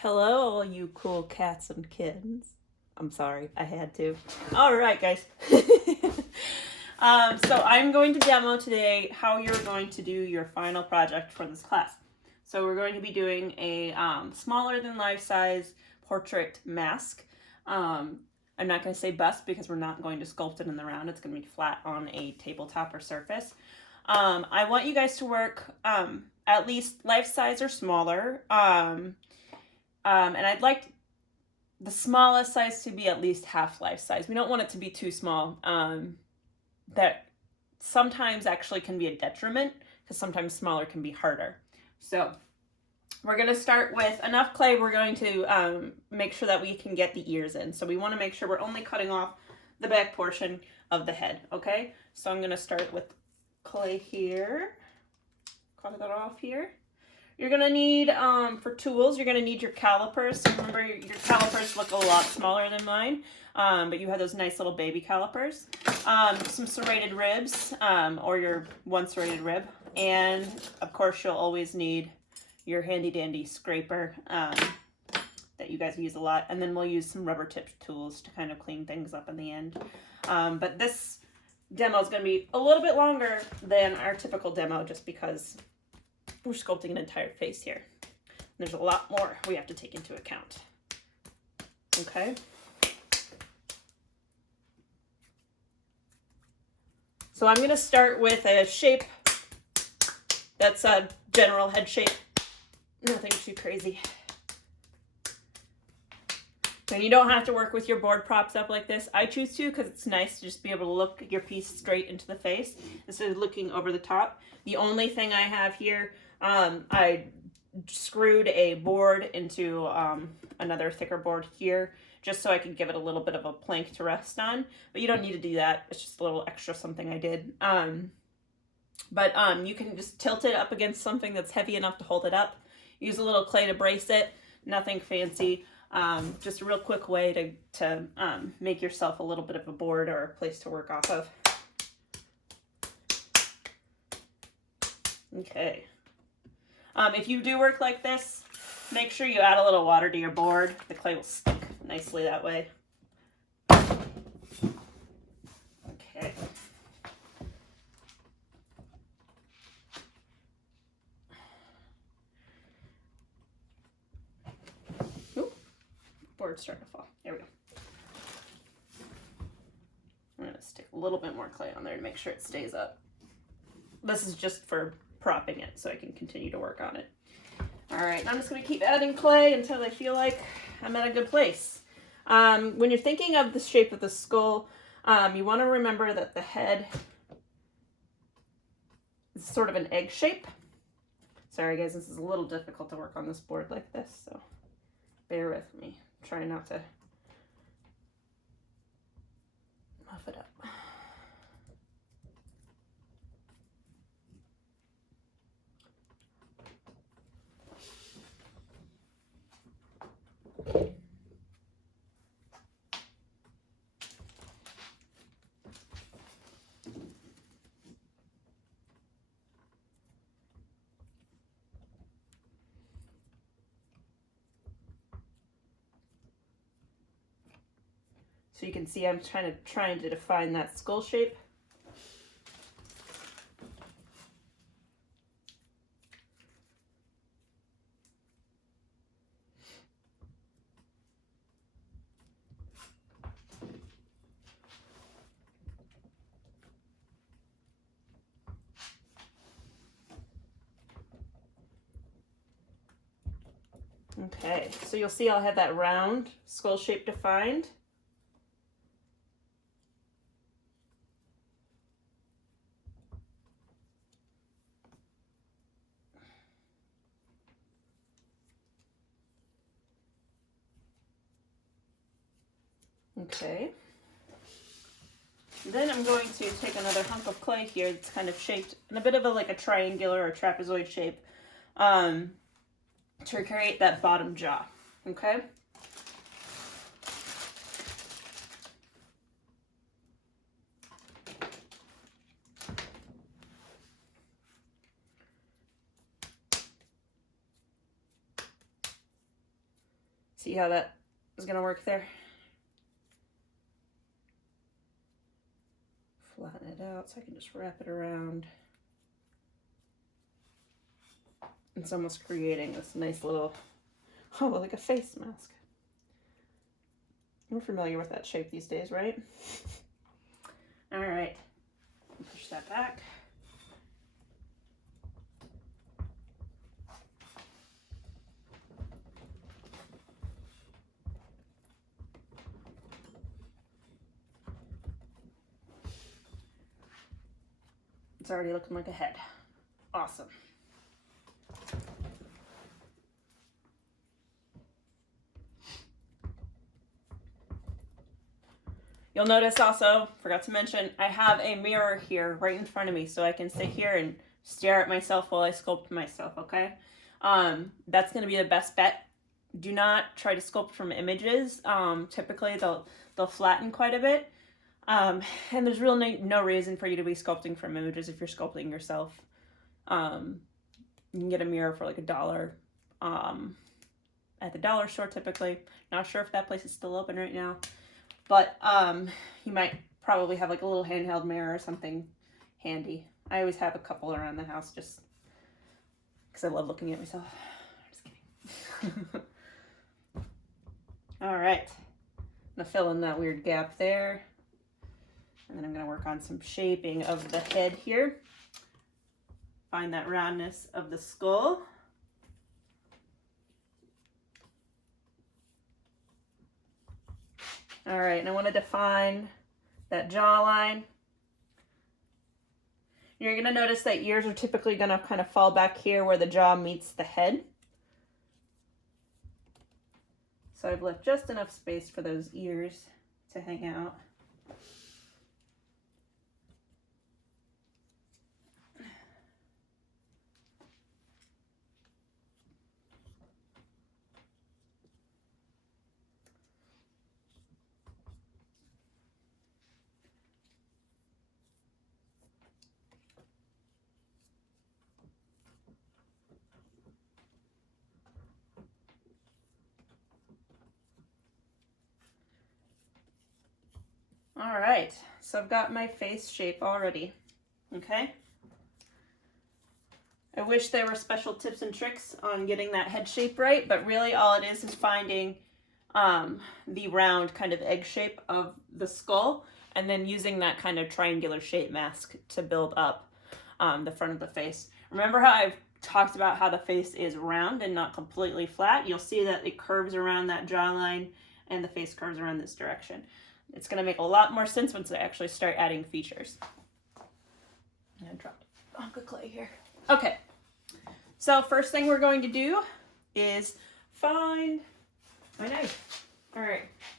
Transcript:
Hello, all you cool cats and kittens. I'm sorry, I had to. All right, guys. So I'm going to demo today how you're going to do your final project for this class. So we're going to be doing a smaller than life-size portrait mask. I'm not going to say bust because we're not going to sculpt it in the round. It's going to be flat on a tabletop or surface. I want you guys to work at least life-size or smaller. And I'd like the smallest size to be at least half life size. We don't want it to be too small. That sometimes actually can be a detriment because sometimes smaller can be harder. So we're going to start with enough clay. We're going to make sure that we can get the ears in. So we want to make sure we're only cutting off the back portion of the head. Okay, so I'm going to start with clay here. Cut that off here. You're going to need, for tools, you're going to need your calipers. So remember, your calipers look a lot smaller than mine, but you have those nice little baby calipers. Some serrated ribs, or your one serrated rib. And, of course, you'll always need your handy-dandy scraper that you guys use a lot. And then we'll use some rubber-tipped tools to kind of clean things up in the end. But this demo is going to be a little bit longer than our typical demo just because we're sculpting an entire face here. There's a lot more we have to take into account. Okay. So I'm going to start with a shape that's a general head shape. Nothing too crazy. And you don't have to work with your board props up like this. I choose to because it's nice to just be able to look your piece straight into the face instead of looking over the top. The only thing I have here, I screwed a board into another thicker board here just so I could give it a little bit of a plank to rest on. But you don't need to do that. It's just a little extra something I did. But you can just tilt it up against something that's heavy enough to hold it up. Use a little clay to brace it. Nothing fancy. Just a real quick way to make yourself a little bit of a board or a place to work off of. Okay. If you do work like this, make sure you add a little water to your board. The clay will stick nicely that way. Okay. Oop, board's starting to fall. There we go. I'm going to stick a little bit more clay on there to make sure it stays up. This is just for propping it so I can continue to work on it. All right, I'm just going to keep adding clay until I feel like I'm at a good place. When you're thinking of the shape of the skull, you want to remember that the head is sort of an egg shape. Sorry guys, this is a little difficult to work on this board like this, so bear with me. Try not to muff it up. So you can see I'm trying to define that skull shape. Okay, so you'll see I'll have that round skull shape defined. Okay. Then I'm going to take another hunk of clay here that's kind of shaped in a bit of a triangular or trapezoid shape to create that bottom jaw. Okay. See how that is going to work there? Flatten it out so I can just wrap it around. It's almost creating this nice little, oh, like a face mask. You're familiar with that shape these days, right? All right, push that back. It's already looking like a head. Awesome. You'll notice also, forgot to mention, I have a mirror here right in front of me so I can sit here and stare at myself while I sculpt myself, okay? That's going to be the best bet. Do not try to sculpt from images. Typically, they'll flatten quite a bit. And there's really no reason for you to be sculpting from images if you're sculpting yourself. You can get a mirror for like $1 at the dollar store typically. Not sure if that place is still open right now. But you might probably have like a little handheld mirror or something handy. I always have a couple around the house just because I love looking at myself. Just kidding. All right. I'm going to fill in that weird gap there. And then I'm going to work on some shaping of the head here. Find that roundness of the skull. All right, and I want to define that jawline. You're going to notice that ears are typically going to kind of fall back here where the jaw meets the head. So I've left just enough space for those ears to hang out. All right, so I've got my face shape already, okay? I wish there were special tips and tricks on getting that head shape right, but really all it is finding the round kind of egg shape of the skull and then using that kind of triangular shape mask to build up the front of the face. Remember how I've talked about how the face is round and not completely flat? You'll see that it curves around that jawline and the face curves around this direction. It's going to make a lot more sense once I actually start adding features. I dropped a hunk of clay here. Okay, so first thing we're going to do is find my knife. All right,